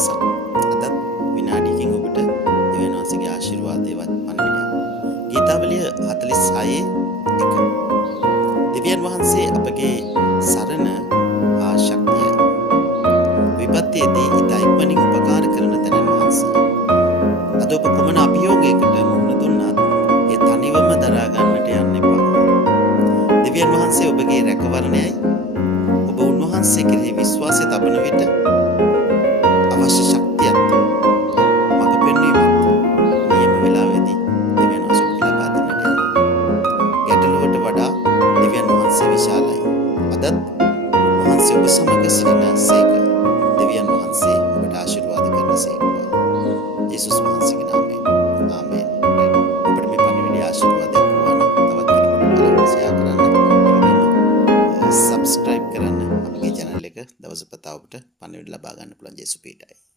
දවසක්. අදත් විනාඩියකින් ඔබට දෙවියන් වහන්සේගේ ආශිර්වාදයවත් පණවිඩයක්. ගීතාවලිය 46 1. දෙවියන් වහන්සේ අපගේ සරණ හා ශක්තියයි. විපත්තියේදී ඉතා ඉක්මනින් උපකාර කරන තැනන් වහන්සේ. අද ඔබ කුමන අභියෝගයකට මුහුණ දුන්නත් ඒ තනිවම දරා ගන්නට යන්න එපා. දෙවියන් වහන්සේ ඔබගේ රැකවරණයයි. ඔබ උන්වහන්සේ කෙරෙහි විශ්වාසය තබන විට අවශ්‍ය ශක්තියත් මඟ පෙන්වීමත් නියම වේලාවේදී දෙවියන් වහන්සේ ලබා දෙන්නට යනවා. ගැටලුවට වඩා දෙවියන් වහන්සේ විශාලයි. අදත් වහන්සේ ඔබ සමග සිටිනසේක. දෙවියන් වහන්සේ ඔබට ආශිර්වාද කරනසේක. යේසුස් වහන්සේගේ නාමයෙන්. ආමේන්. ඔබට මේ පණිවිඩය ආශිර්වාදයක් වුණා නම් තවත් කෙනෙකුට බලන්න ෂෙයා කරන්න. සබ්ස්ක්‍රයිබ් කරන්න අපගේ channel එක. දවස පතා ඔබට පණිවිඩ ලබා ගන්න පුළුවන්. ජේසුස් පීඨයි.